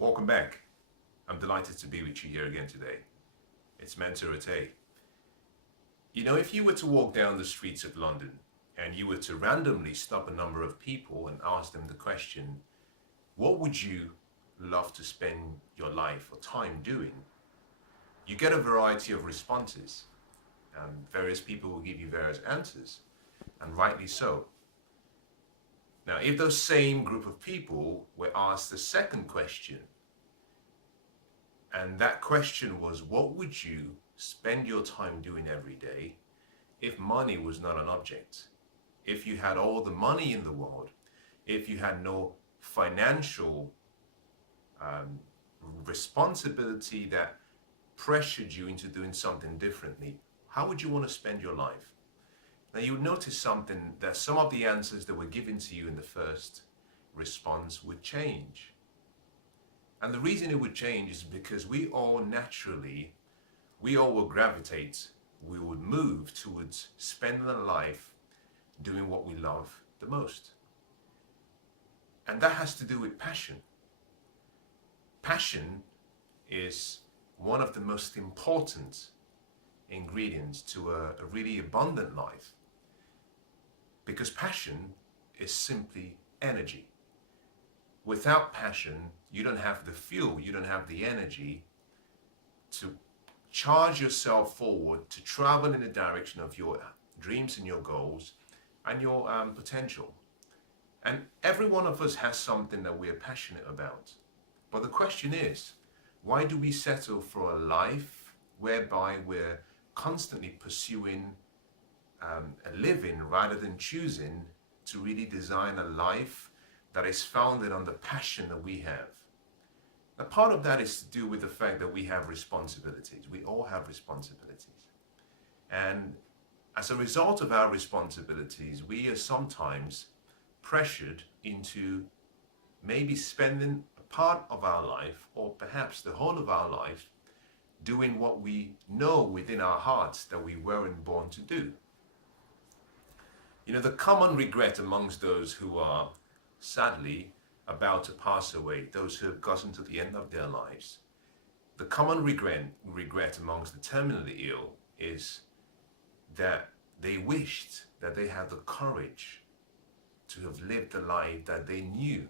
Welcome back. I'm delighted to be with you here again today. It's Mensah Oteh. If you were to walk down the streets of London and you were to randomly stop a number of people and ask them the question, what would you love to spend your life or time doing? You get a variety of responses. Various people will give you various answers, and rightly so. Now, if those same group of people were asked the second question, and that question was, what would you spend your time doing every day if money was not an object? If you had all the money in the world, if you had no financial responsibility that pressured you into doing something differently, how would you want to spend your life? Now you would notice something, that some of the answers that were given to you in the first response would change. And the reason it would change is because we all will gravitate, we would move towards spending a life doing what we love the most. And that has to do with passion. Passion is one of the most important ingredients to a really abundant life. Because passion is simply energy. Without passion, you don't have the fuel, you don't have the energy to charge yourself forward, to travel in the direction of your dreams and your goals and your potential. And every one of us has something that we're passionate about. But the question is, why do we settle for a life whereby we're constantly pursuing a living rather than choosing to really design a life that is founded on the passion that we have? Now, part of that is to do with the fact that we have responsibilities. We all have responsibilities. And as a result of our responsibilities, we are sometimes pressured into maybe spending a part of our life, or perhaps the whole of our life, doing what we know within our hearts that we weren't born to do. The common regret amongst those who are sadly about to pass away, those who have gotten to the end of their lives, the common regret amongst the terminally ill is that they wished that they had the courage to have lived the life that they knew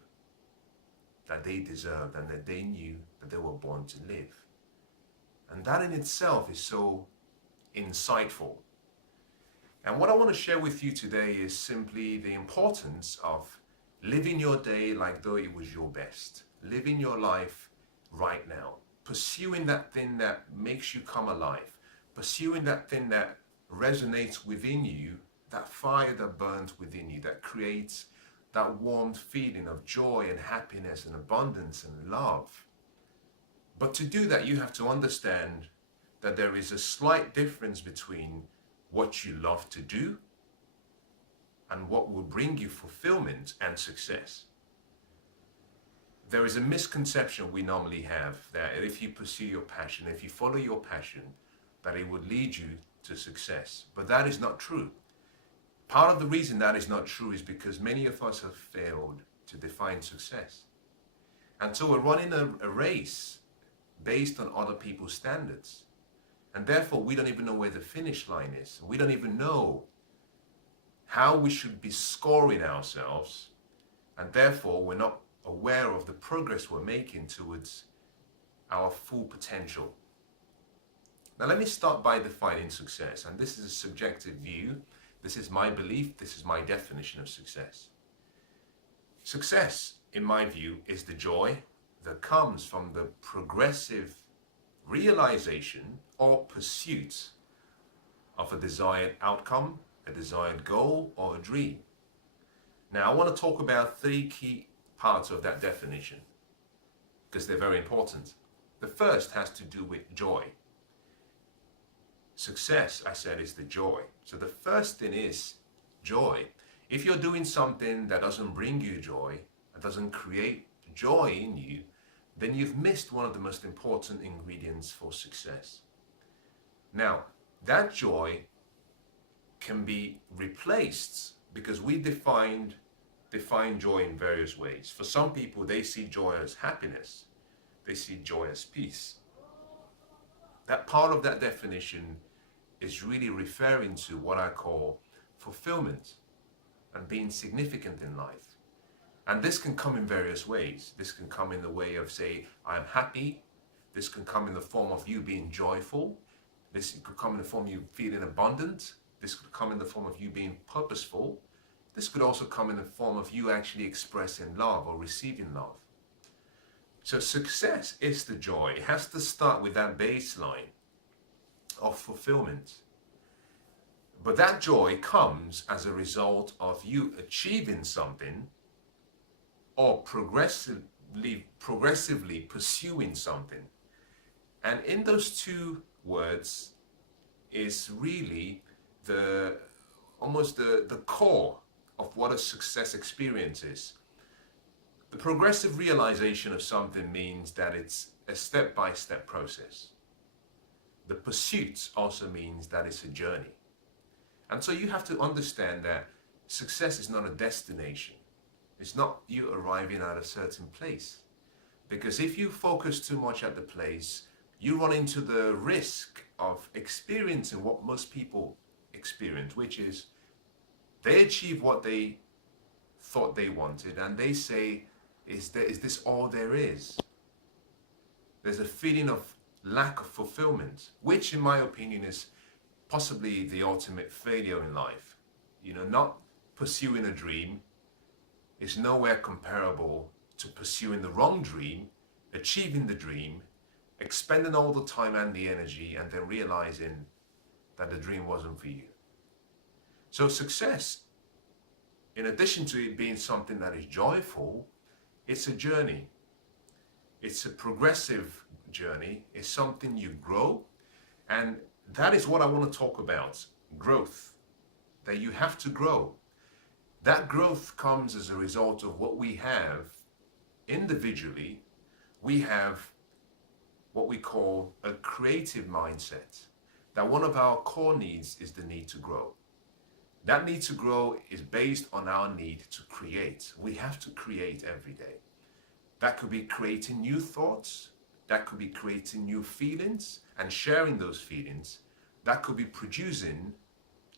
that they deserved and that they knew that they were born to live. And that in itself is so insightful. And what I want to share with you today is simply the importance of living your day like though it was your best. Living your life right now. Pursuing that thing that makes you come alive. Pursuing that thing that resonates within you, that fire that burns within you, that creates that warm feeling of joy and happiness and abundance and love. But to do that, you have to understand that there is a slight difference between what you love to do and what will bring you fulfillment and success. There is a misconception we normally have that if you pursue your passion, if you follow your passion, that it would lead you to success. But that is not true. Part of the reason that is not true is because many of us have failed to define success. And so we're running a race based on other people's standards. And therefore, we don't even know where the finish line is. We don't even know how we should be scoring ourselves. And therefore, we're not aware of the progress we're making towards our full potential. Now, let me start by defining success. And this is a subjective view. This is my belief. This is my definition of success. Success, in my view, is the joy that comes from the progressive realization or pursuit of a desired outcome, a desired goal, or a dream. Now, I want to talk about three key parts of that definition because they're very important. The first has to do with joy. Success, I said, is the joy. So the first thing is joy. If you're doing something that doesn't bring you joy, that doesn't create joy in you, then you've missed one of the most important ingredients for success. Now, that joy can be replaced because we define joy in various ways. For some people, they see joy as happiness. they see joy as peace. That part of that definition is really referring to what I call fulfillment and being significant in life. And this can come in various ways. This can come in the way of, say, I'm happy. This can come in the form of you being joyful. This could come in the form of you feeling abundant. This could come in the form of you being purposeful. This could also come in the form of you actually expressing love or receiving love. So success is the joy. It has to start with that baseline of fulfillment. But that joy comes as a result of you achieving something or progressively pursuing something. And in those two words is really almost the core of what a success experience is. The progressive realization of something means that it's a step-by-step process. The pursuit also means that it's a journey. And so you have to understand that success is not a destination. It's not you arriving at a certain place. Because if you focus too much at the place, you run into the risk of experiencing what most people experience, which is they achieve what they thought they wanted and they say, is this all there is? There's a feeling of lack of fulfillment, which in my opinion is possibly the ultimate failure in life. Not pursuing a dream is nowhere comparable to pursuing the wrong dream, achieving the dream, expending all the time and the energy, and then realizing that the dream wasn't for you. So success, in addition to it being something that is joyful, it's a journey. It's a progressive journey. It's something you grow. And that is what I want to talk about, growth, that you have to grow. That growth comes as a result of what we have individually. We have what we call a creative mindset, that one of our core needs is the need to grow. That need to grow is based on our need to create. We have to create every day. That could be creating new thoughts. That could be creating new feelings and sharing those feelings. That could be producing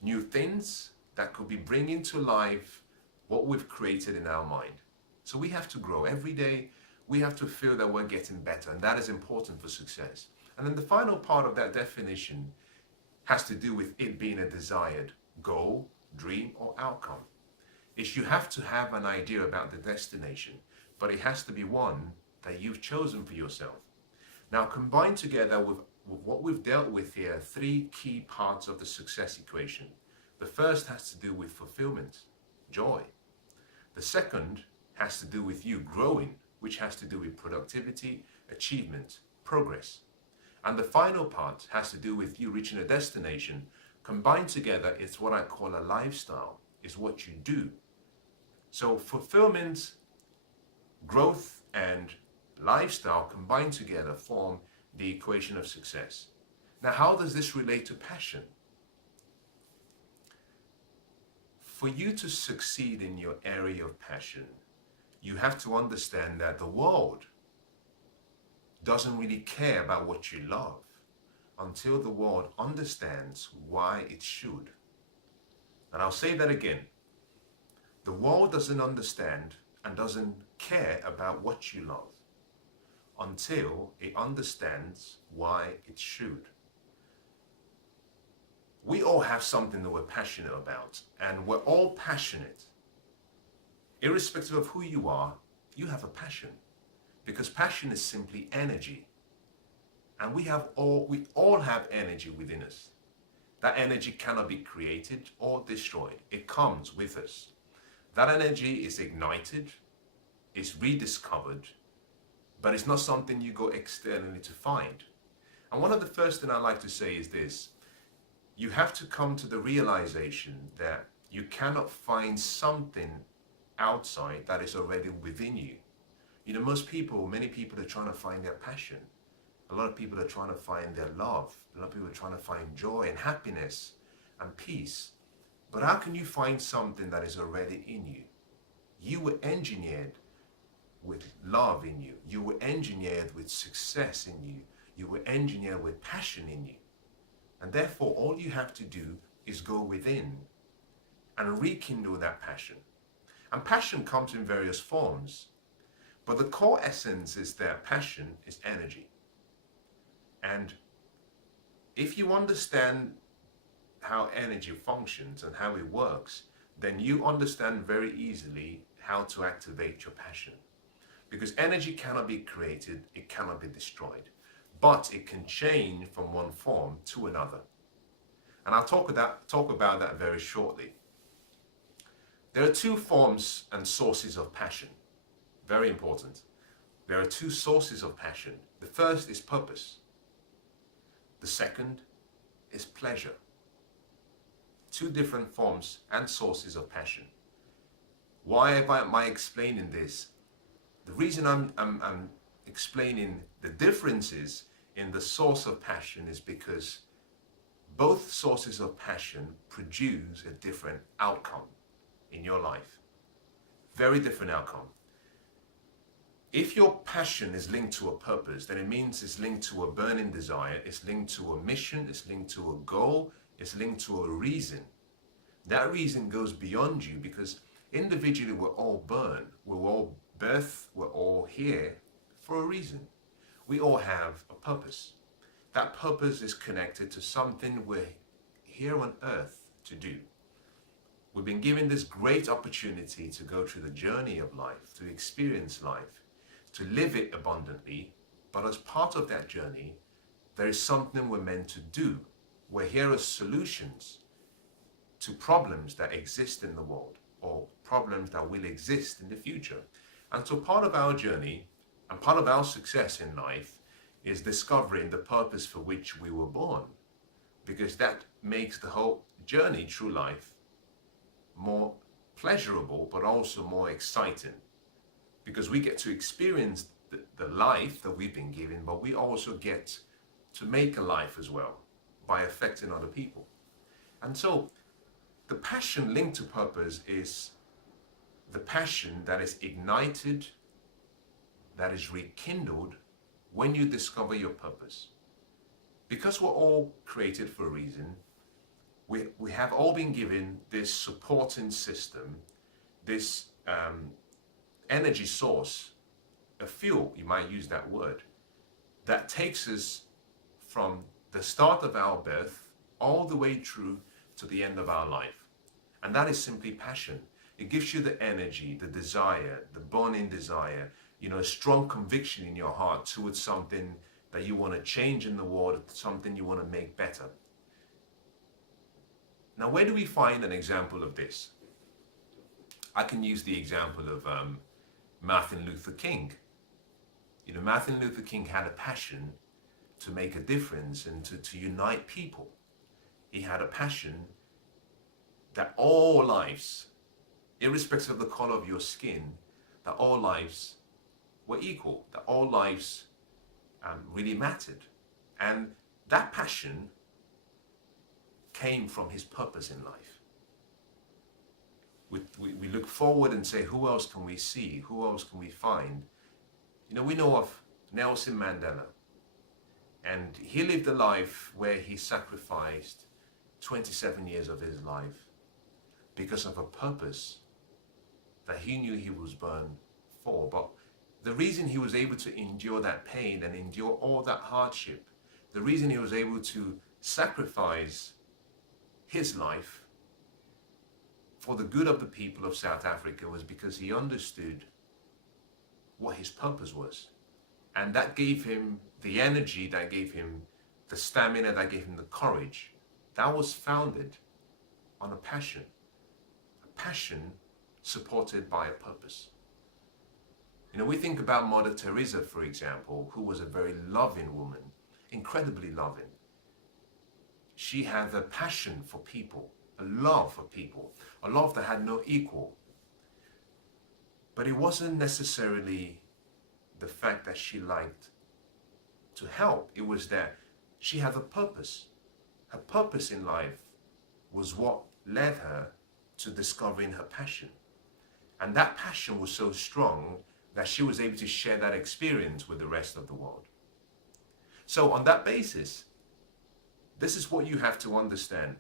new things. That could be bringing to life what we've created in our mind. So we have to grow every day. We have to feel that we're getting better, and that is important for success. And then the final part of that definition has to do with it being a desired goal, dream, or outcome. Is you have to have an idea about the destination, but it has to be one that you've chosen for yourself. Now, combined together with what we've dealt with here, three key parts of the success equation. The first has to do with fulfillment, joy. The second has to do with you growing, which has to do with productivity, achievement, progress. And the final part has to do with you reaching a destination. Combined together, it's what I call a lifestyle, is what you do. So fulfillment, growth, and lifestyle combined together form the equation of success. Now, how does this relate to passion? For you to succeed in your area of passion, you have to understand that the world doesn't really care about what you love until the world understands why it should. And I'll say that again. The world doesn't understand and doesn't care about what you love until it understands why it should. We all have something that we're passionate about, and we're all passionate. Irrespective of who you are, you have a passion, because passion is simply energy. And we all have energy within us. That energy cannot be created or destroyed. It comes with us. That energy is ignited, is rediscovered, but it's not something you go externally to find. And one of the first things I like to say is this: you have to come to the realization that you cannot find something outside that is already within you. Many people are trying to find their passion. A lot of people are trying to find their love. A lot of people are trying to find joy and happiness and peace. But how can you find something that is already in you? You were engineered with love in you. You were engineered with success in you. You were engineered with passion in you. And therefore, all you have to do is go within and rekindle that passion. And passion comes in various forms. But the core essence is that passion is energy. And if you understand how energy functions and how it works, then you understand very easily how to activate your passion. Because energy cannot be created, it cannot be destroyed, but it can change from one form to another. And I'll talk about that very shortly. There are two forms and sources of passion. Very important. There are two sources of passion. The first is purpose. The second is pleasure. Two different forms and sources of passion. Why am I explaining this? The reason I'm explaining the differences in the source of passion is because both sources of passion produce a different outcome in your life. Very different outcome. If your passion is linked to a purpose, then it means it's linked to a burning desire, it's linked to a mission, it's linked to a goal, it's linked to a reason. That reason goes beyond you because individually we're all born, we're all birthed, we're all here for a reason. We all have a purpose. That purpose is connected to something we're here on earth to do. We've been given this great opportunity to go through the journey of life, to experience life, to live it abundantly. But as part of that journey, there is something we're meant to do. We're here as solutions to problems that exist in the world or problems that will exist in the future. And so part of our journey and part of our success in life is discovering the purpose for which we were born, because that makes the whole journey through life more pleasurable, but also more exciting, because we get to experience the life that we've been given, but we also get to make a life as well by affecting other people. And so the passion linked to purpose is the passion that is ignited, that is rekindled when you discover your purpose. Because we're all created for a reason, we have all been given this supporting system, this energy source, a fuel, you might use that word, that takes us from the start of our birth all the way through to the end of our life. And that is simply passion. It gives you the energy, the desire, the burning desire, a strong conviction in your heart towards something that you want to change in the world, something you want to make better. Now, where do we find an example of this? I can use the example of Martin Luther King. Martin Luther King had a passion to make a difference and to unite people. He had a passion that all lives, irrespective of the color of your skin, that all lives were equal, that all lives really mattered. And that passion came from his purpose in life. We look forward and say, who else can we see? Who else can we find? We know of Nelson Mandela. And he lived a life where he sacrificed 27 years of his life because of a purpose that he knew he was born for. But the reason he was able to endure that pain and endure all that hardship, the reason he was able to sacrifice his life for the good of the people of South Africa was because he understood what his purpose was. And that gave him the energy, that gave him the stamina, that gave him the courage. That was founded on a passion supported by a purpose. We think about Mother Teresa, for example, who was a very loving woman, incredibly loving. She had a passion for people, a love for people, a love that had no equal. But it wasn't necessarily the fact that she liked to help. It was that she had a purpose. Her purpose in life was what led her to discovering her passion. And that passion was so strong that she was able to share that experience with the rest of the world. So on that basis, this is what you have to understand.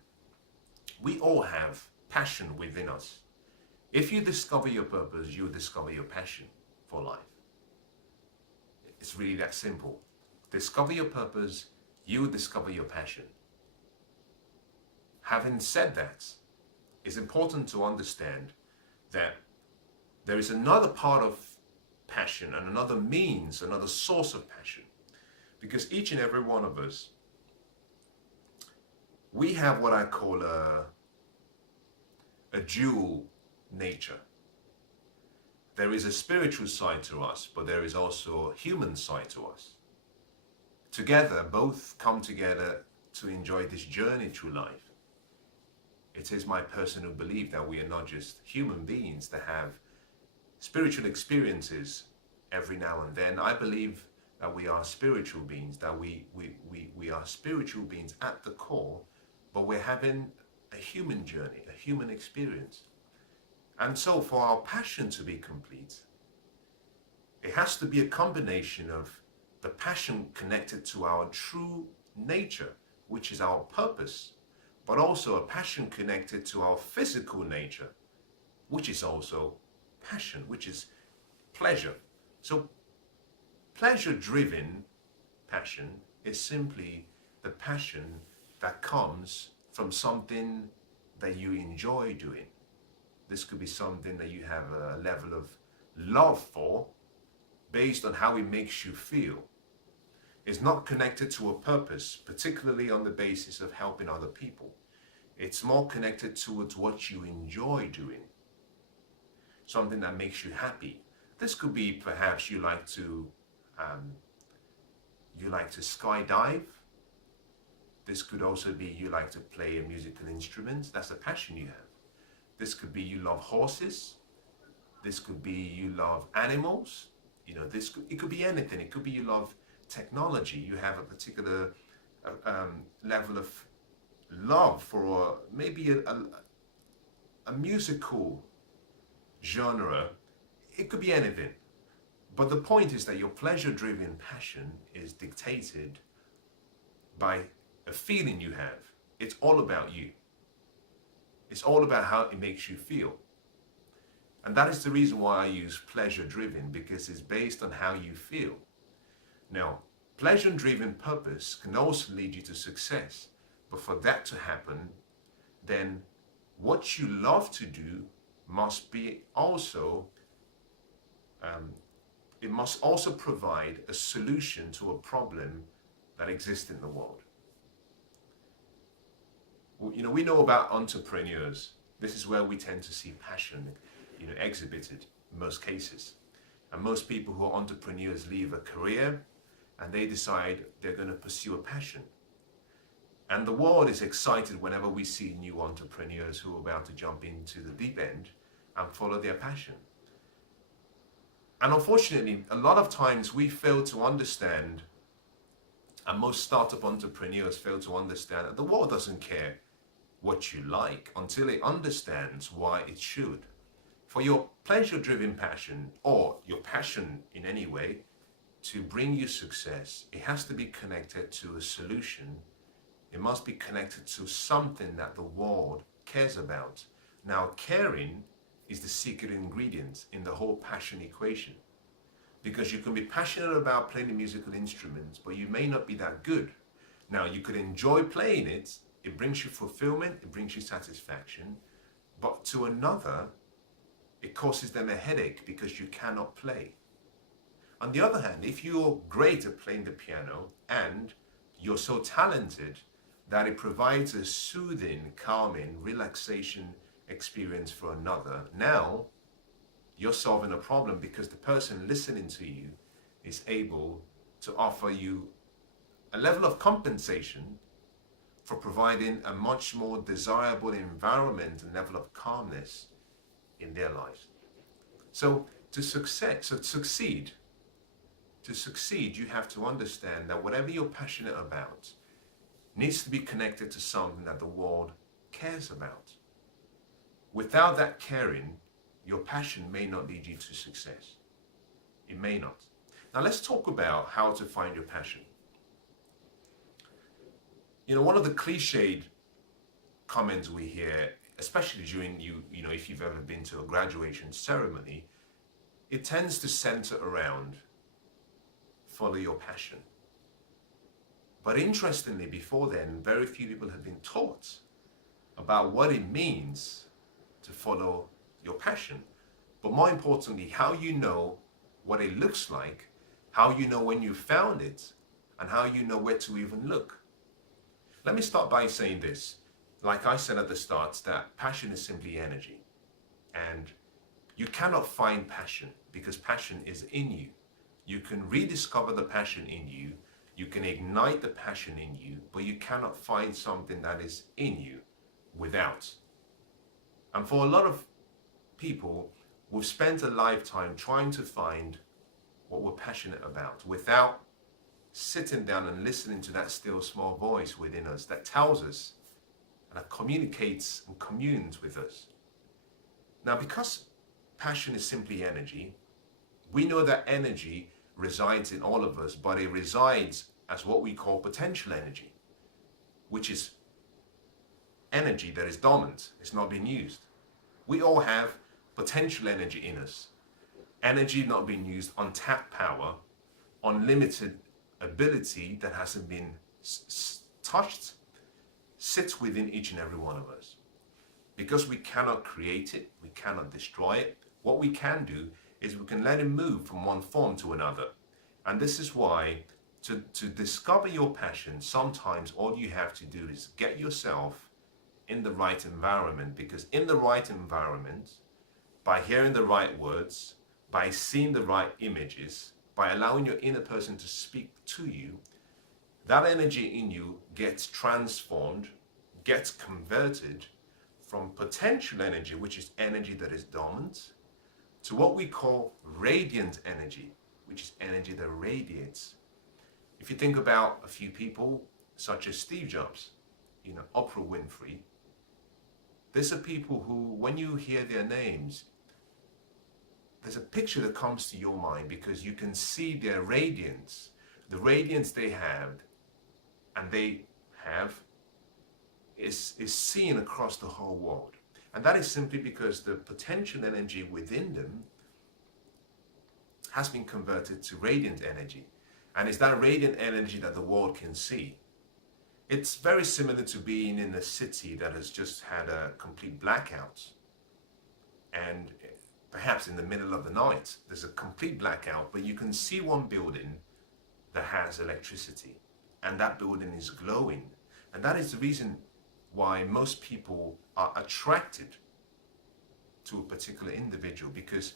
We all have passion within us. If you discover your purpose, you'll discover your passion for life. It's really that simple. Discover your purpose, you will discover your passion. Having said that, it's important to understand that there is another part of passion and another means, another source of passion. Because each and every one of us, we have what I call a dual nature. There is a spiritual side to us, but there is also a human side to us. Together, both come together to enjoy this journey through life. It is my personal belief that we are not just human beings that have spiritual experiences every now and then. I believe that we are spiritual beings, that we are spiritual beings at the core, but we're having a human journey, a human experience. And so for our passion to be complete, it has to be a combination of the passion connected to our true nature, which is our purpose, but also a passion connected to our physical nature, which is also passion, which is pleasure. So pleasure-driven passion is simply the passion that comes from something that you enjoy doing. This could be something that you have a level of love for based on how it makes you feel. It's not connected to a purpose, particularly on the basis of helping other people. It's more connected towards what you enjoy doing, something that makes you happy. This could be perhaps you like to skydive. This could also be you like to play a musical instrument. That's a passion you have. This could be you love horses. This could be you love animals. You know, it could be anything. It could be you love technology. You have a particular level of love for maybe a musical genre. It could be anything. But the point is that your pleasure-driven passion is dictated by a feeling you have. It's all about you. It's all about how it makes you feel. And that is the reason why I use pleasure-driven, because it's based on how you feel. Now, pleasure-driven purpose can also lead you to success. But for that to happen, then what you love to do must be also, it must also provide a solution to a problem that exists in the world. You know, we know about entrepreneurs. This is where we tend to see passion, exhibited in most cases. And most people who are entrepreneurs leave a career and they decide they're going to pursue a passion. And the world is excited whenever we see new entrepreneurs who are about to jump into the deep end and follow their passion. And unfortunately, a lot of times we fail to understand, and most startup entrepreneurs fail to understand, that the world doesn't care what you like until it understands why it should. For your pleasure-driven passion, or your passion in any way, to bring you success, it has to be connected to a solution. It must be connected to something that the world cares about. Now, caring is the secret ingredient in the whole passion equation. Because you can be passionate about playing a musical instrument, but you may not be that good. Now, you could enjoy playing it. It brings you fulfillment, it brings you satisfaction. But to another, it causes them a headache because you cannot play. On the other hand, if you're great at playing the piano and you're so talented that it provides a soothing, calming, relaxation experience for another, now you're solving a problem because the person listening to you is able to offer you a level of compensation for providing a much more desirable environment and level of calmness in their lives. So to succeed, you have to understand that whatever you're passionate about needs to be connected to something that the world cares about. Without that caring, your passion may not lead you to success. It may not. Now let's talk about how to find your passion. You know, one of the cliched comments we hear, especially during you know, if you've ever been to a graduation ceremony, it tends to center around follow your passion. But interestingly, before then, very few people have been taught about what it means to follow your passion. But more importantly, how you know what it looks like, how you know when you found it, and how you know where to even look. Let me start by saying this. Like I said at the start, that passion is simply energy. And you cannot find passion because passion is in you. You can rediscover the passion in you. You can ignite the passion in you, but you cannot find something that is in you without. And for a lot of people, we've spent a lifetime trying to find what we're passionate about without sitting down and listening to that still small voice within us that tells us and that communicates and communes with us. Now, because passion is simply energy, we know that energy resides in all of us, but it resides as what we call potential energy, which is energy that is dormant, it's not being used. We all have potential energy in us, energy not being used, untapped power, unlimited ability that hasn't been touched, sits within each and every one of us. Because we cannot create it, we cannot destroy it, what we can do is we can let it move from one form to another. And this is why to discover your passion, sometimes all you have to do is get yourself in the right environment, because in the right environment, by hearing the right words, by seeing the right images, by allowing your inner person to speak to you, that energy in you gets transformed, gets converted from potential energy, which is energy that is dormant, to what we call radiant energy, which is energy that radiates. If you think about a few people, such as Steve Jobs, you know, Oprah Winfrey, these are people who, when you hear their names, there's a picture that comes to your mind because you can see their radiance, the radiance they have, and they have is seen across the whole world. And that is simply because the potential energy within them has been converted to radiant energy. And it's that radiant energy that the world can see. It's very similar to being in a city that has just had a complete blackout. And perhaps in the middle of the night, there's a complete blackout, but you can see one building that has electricity. And that building is glowing. And that is the reason why most people are attracted to a particular individual, because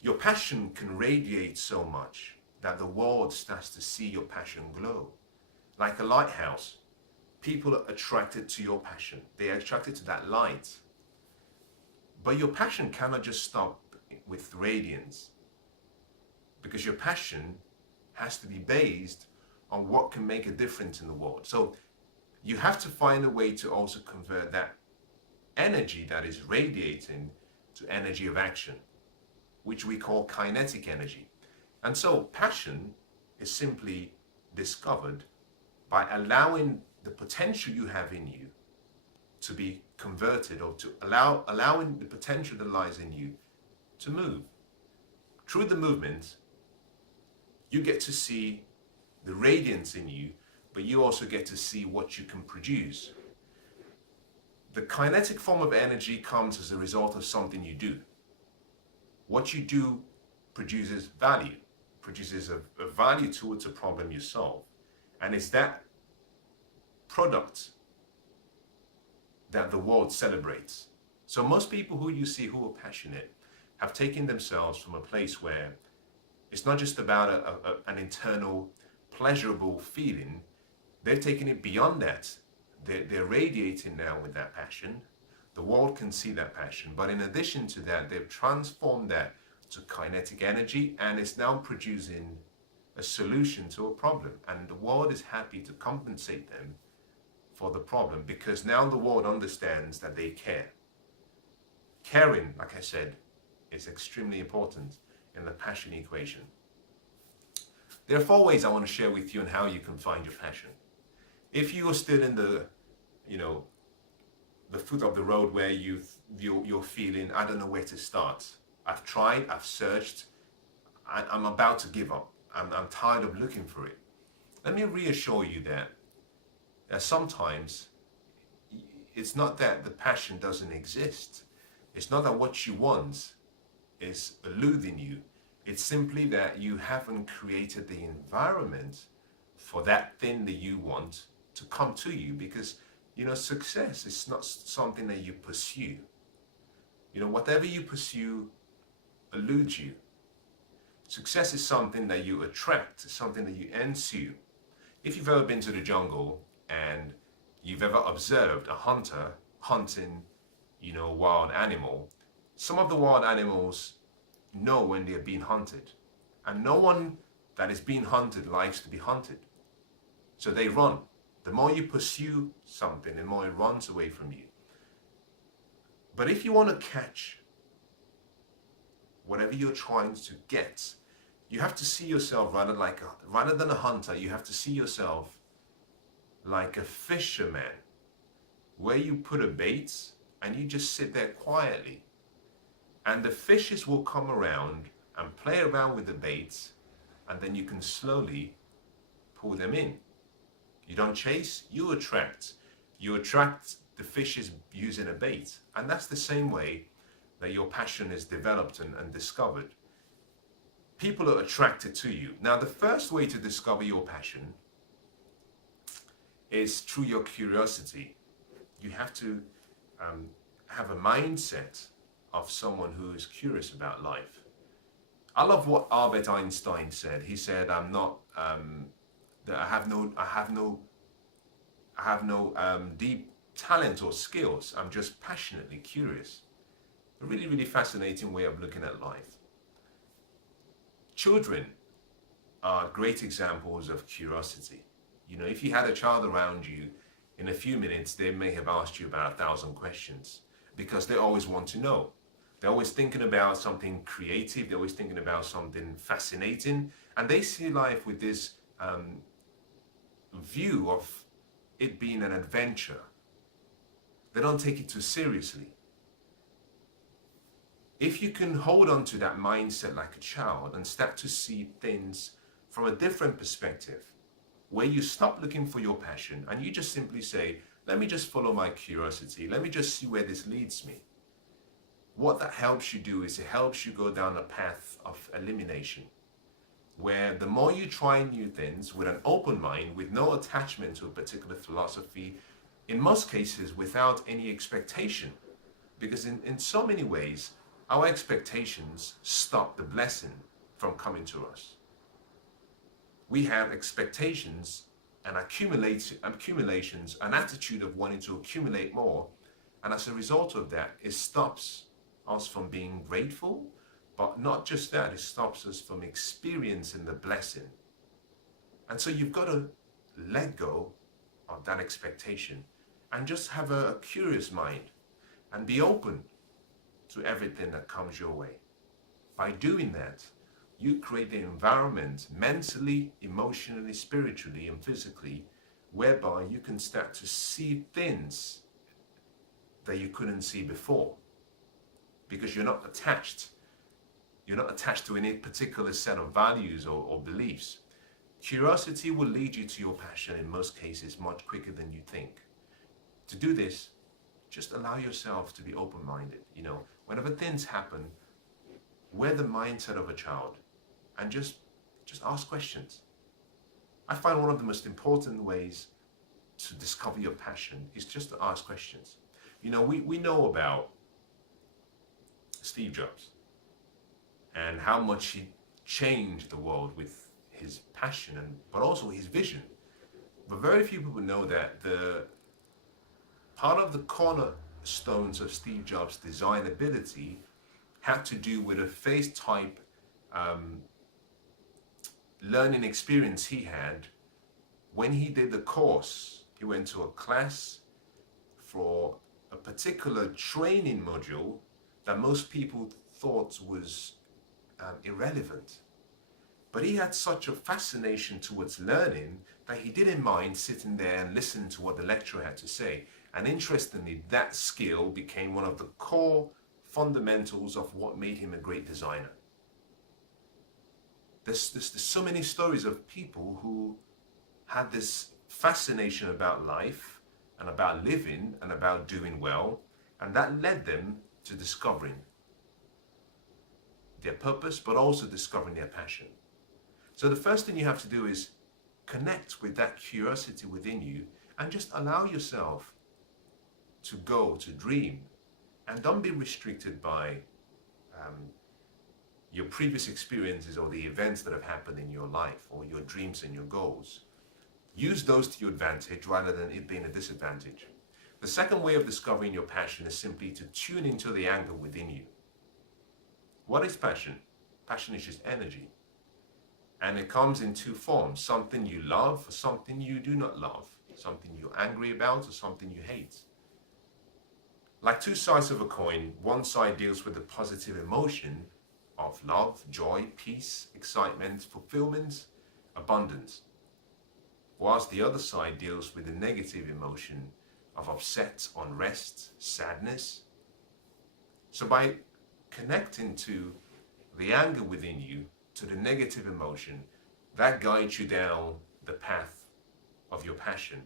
your passion can radiate so much that the world starts to see your passion glow. Like a lighthouse, people are attracted to your passion. They are attracted to that light. But your passion cannot just stop with radiance, because your passion has to be based on what can make a difference in the world. So you have to find a way to also convert that energy that is radiating to energy of action, which we call kinetic energy. And so passion is simply discovered by allowing the potential you have in you to be converted, or to allowing the potential that lies in you to move. Through the movement, you get to see the radiance in you, but you also get to see what you can produce. The kinetic form of energy comes as a result of something you do. What you do produces value, produces a value towards a problem you solve. And it's that product that the world celebrates. So most people who you see who are passionate have taken themselves from a place where it's not just about an internal pleasurable feeling. They've taken it beyond that. They're radiating now with that passion. The world can see that passion. But in addition to that, they've transformed that to kinetic energy, and it's now producing a solution to a problem. And the world is happy to compensate them for the problem, because now the world understands that they care. Caring, like I said, is extremely important in the passion equation. There are 4 ways I want to share with you on how you can find your passion. If you are still in the, you know, the foot of the road where you're feeling, I don't know where to start. I've tried, I've searched, I'm about to give up. I'm tired of looking for it. Let me reassure you that sometimes it's not that the passion doesn't exist. It's not that what you want is eluding you. It's simply that you haven't created the environment for that thing that you want to come to you, because success is not something that you pursue. Whatever you pursue eludes you. Success is something that you attract, something that you ensue. If you've ever been to the jungle and you've ever observed a hunter hunting, a wild animal, some of the wild animals know when they're being hunted. And no one that is being hunted likes to be hunted. So they run. The more you pursue something, the more it runs away from you. But if you want to catch whatever you're trying to get, you have to see yourself rather than a hunter, you have to see yourself like a fisherman, where you put a bait and you just sit there quietly. And the fishes will come around and play around with the baits, and then you can slowly pull them in. You don't chase, you attract. You attract the fishes using a bait. And that's the same way that your passion is developed and discovered. People are attracted to you. Now, the first way to discover your passion is through your curiosity. You have to have a mindset of someone who is curious about life. I love what Albert Einstein said. He said, I have no deep talent or skills. I'm just passionately curious. A really, really fascinating way of looking at life. Children are great examples of curiosity. If you had a child around you, in a few minutes, they may have asked you about 1,000 questions, because they always want to know. They're always thinking about something creative. They're always thinking about something fascinating. And they see life with this view of it being an adventure. They don't take it too seriously. If you can hold on to that mindset like a child and start to see things from a different perspective, where you stop looking for your passion and you just simply say, let me just follow my curiosity. Let me just see where this leads me. What that helps you do is it helps you go down a path of elimination, where the more you try new things with an open mind, with no attachment to a particular philosophy, in most cases without any expectation, because in so many ways, our expectations stop the blessing from coming to us. We have expectations and accumulations, an attitude of wanting to accumulate more, and as a result of that, it stops us from being grateful, but not just that, it stops us from experiencing the blessing. And so you've got to let go of that expectation and just have a curious mind and be open to everything that comes your way. By doing that, you create the environment mentally, emotionally, spiritually, and physically, whereby you can start to see things that you couldn't see before, because you're not attached. You're not attached to any particular set of values or beliefs. Curiosity will lead you to your passion in most cases much quicker than you think. To do this, just allow yourself to be open-minded. Whenever things happen, wear the mindset of a child and just ask questions. I find one of the most important ways to discover your passion is just to ask questions. We know about Steve Jobs and how much he changed the world with his passion, but also his vision. But very few people know that the part of the cornerstones of Steve Jobs' design ability had to do with a face-type learning experience he had when he did the course. He went to a class for a particular training module that most people thought was irrelevant. But he had such a fascination towards learning that he didn't mind sitting there and listening to what the lecturer had to say. And interestingly, that skill became one of the core fundamentals of what made him a great designer. There's so many stories of people who had this fascination about life and about living and about doing well, and that led them to discovering their purpose, but also discovering their passion. So the first thing you have to do is connect with that curiosity within you and just allow yourself to go, to dream, and don't be restricted by your previous experiences or the events that have happened in your life or your dreams and your goals. Use those to your advantage rather than it being a disadvantage. The second way of discovering your passion is simply to tune into the anger within you. What is passion? Passion is just energy. And it comes in two forms: something you love or something you do not love, something you're angry about or something you hate. Like two sides of a coin, one side deals with the positive emotion of love, joy, peace, excitement, fulfillment, abundance, whilst the other side deals with the negative emotion of upset, unrest, sadness. So by connecting to the anger within you, to the negative emotion, that guides you down the path of your passion.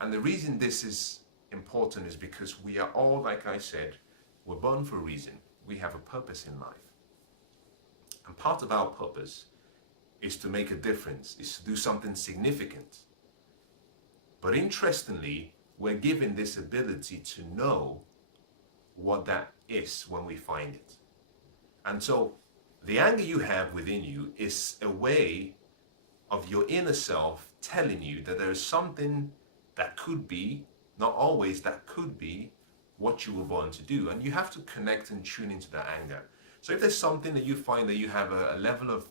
And the reason this is important is because we are all, like I said, we're born for a reason. We have a purpose in life. And part of our purpose is to make a difference, is to do something significant. But interestingly, we're given this ability to know what that is when we find it. And so the anger you have within you is a way of your inner self telling you that there is something that could be, not always, that could be what you were born to do. And you have to connect and tune into that anger. So if there's something that you find that you have a level of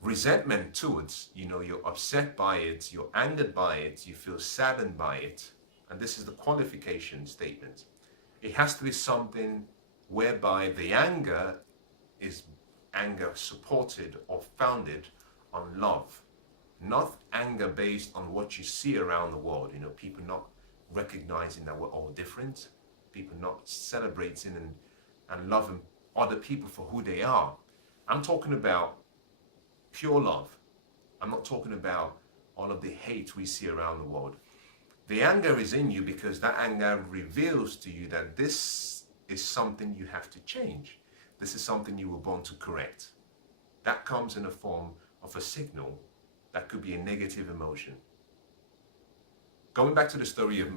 resentment towards, you're upset by it, you're angered by it, you feel saddened by it, and this is the qualification statement, it has to be something whereby the anger is anger supported or founded on love, not anger based on what you see around the world. People not recognizing that we're all different, people not celebrating and loving other people for who they are. I'm talking about pure love. I'm not talking about all of the hate we see around the world. The anger is in you because that anger reveals to you that this is something you have to change. This is something you were born to correct. That comes in the form of a signal that could be a negative emotion. Going back to the story of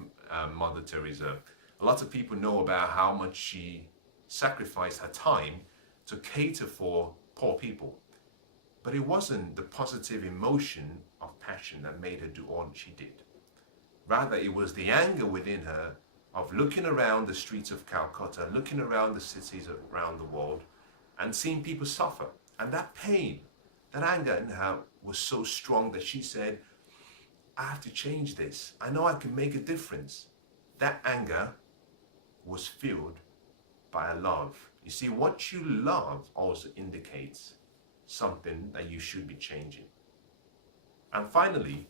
Mother Teresa, a lot of people know about how much she sacrificed her time to cater for poor people. But it wasn't the positive emotion of passion that made her do all she did. Rather, it was the anger within her of looking around the streets of Calcutta, looking around the cities around the world, and seeing people suffer. And that pain, that anger in her was so strong that she said, I have to change this. I know I can make a difference. That anger was fueled by a love. You see, what you love also indicates something that you should be changing. And finally,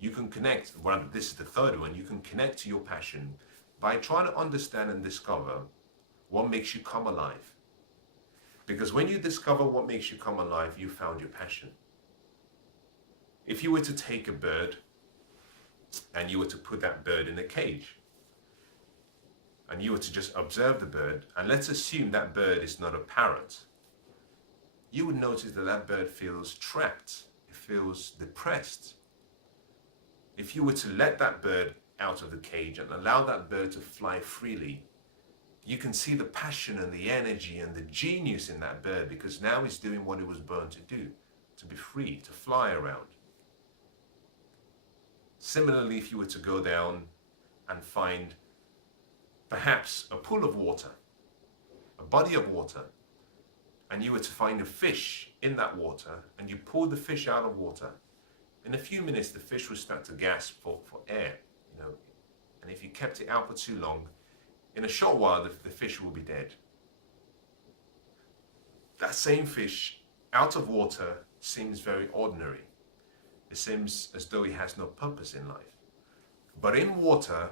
you can connect, well, this is the third one, you can connect to your passion by trying to understand and discover what makes you come alive. Because when you discover what makes you come alive, you found your passion. If you were to take a bird and you were to put that bird in a cage, and you were to just observe the bird, and let's assume that bird is not a parrot, you would notice that that bird feels trapped, it feels depressed. If you were to let that bird out of the cage and allow that bird to fly freely, you can see the passion and the energy and the genius in that bird, because now it's doing what it was born to do, to be free, to fly around. Similarly, if you were to go down and find perhaps a pool of water, a body of water, and you were to find a fish in that water, and you pulled the fish out of water, in a few minutes the fish would start to gasp for air, and if you kept it out for too long, in a short while the fish will be dead. that same fish out of water seems very ordinary. It seems as though it has no purpose in life. But in water,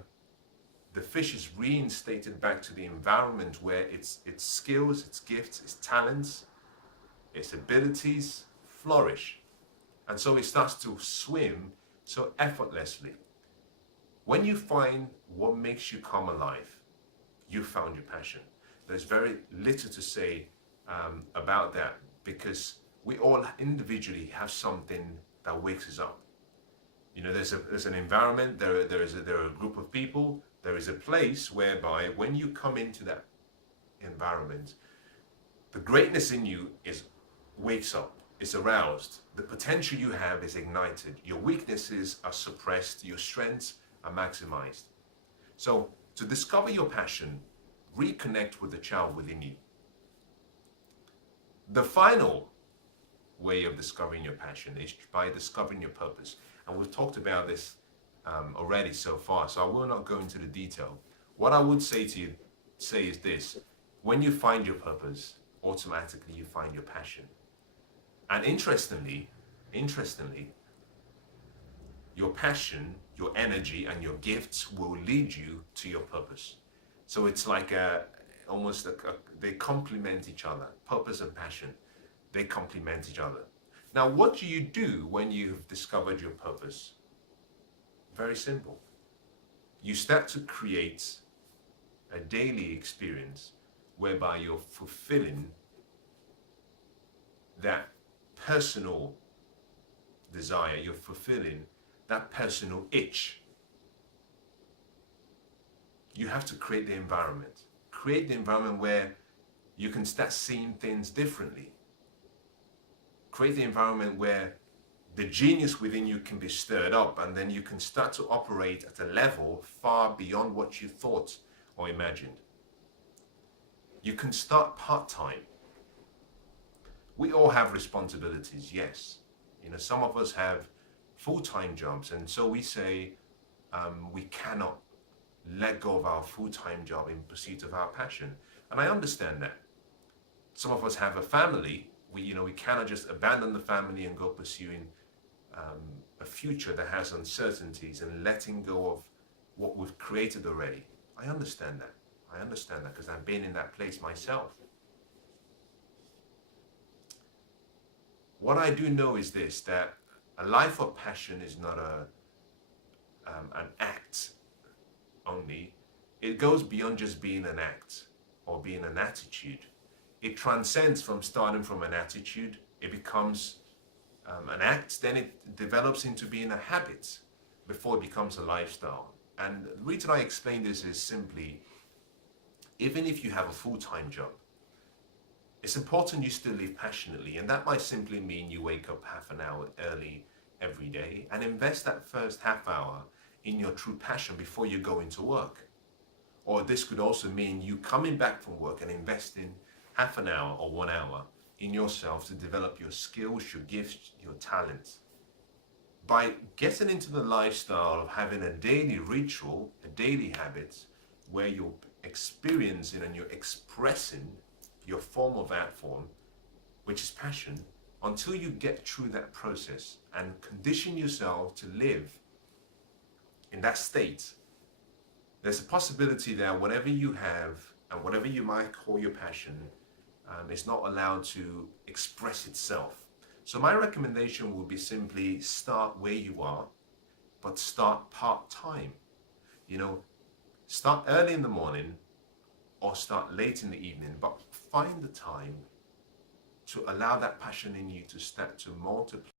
the fish is reinstated back to the environment where its skills, its gifts, its talents, its abilities flourish. And so it starts to swim so effortlessly. When you find what makes you come alive, you found your passion. There's very little to say about that, because we all individually have something that wakes us up. You know, there's an environment, there are a group of people, there is a place whereby when you come into that environment, the greatness in you wakes up, is aroused, the potential you have is ignited, your weaknesses are suppressed, your strengths are maximized. So to discover your passion, reconnect with the child within you. The final way of discovering your passion is by discovering your purpose. And we've talked about this already so far, so I will not go into the detail. What I would say is this: when you find your purpose, automatically you find your passion. And interestingly, your passion, your energy, and your gifts will lead you to your purpose. So it's like they complement each other. Purpose and passion, they complement each other. Now, what do you do when you've discovered your purpose? Very simple. You start to create a daily experience whereby you're fulfilling that personal desire, you're fulfilling that personal itch. You have to create the environment. Create the environment where you can start seeing things differently. Create the environment where the genius within you can be stirred up, and then you can start to operate at a level far beyond what you thought or imagined. You can start part-time. We all have responsibilities, yes. You know, some of us have full-time jobs, and so we say we cannot let go of our full-time job in pursuit of our passion. And I understand that. Some of us have a family. We cannot just abandon the family and go pursuing a future that has uncertainties and letting go of what we've created already. I understand that. Because I've been in that place myself. What I do know is this, that a life of passion is not an act only. It goes beyond just being an act or being an attitude. It transcends from starting from an attitude. It becomes an act, then it develops into being a habit before it becomes a lifestyle. And the reason I explain this is simply, even if you have a full-time job, it's important you still live passionately, and that might simply mean you wake up half an hour early every day and invest that first half hour in your true passion before you go into work. Or this could also mean you coming back from work and investing half an hour or 1 hour in yourself to develop your skills, your gifts, your talents. By getting into the lifestyle of having a daily ritual, a daily habit, where you're experiencing and you're expressing your form of art form, which is passion, until you get through that process and condition yourself to live in that state, there's a possibility that whatever you have and whatever you might call your passion is not allowed to express itself. So my recommendation would be simply start where you are, but start part-time. Start early in the morning or start late in the evening, but find the time to allow that passion in you to start to multiply.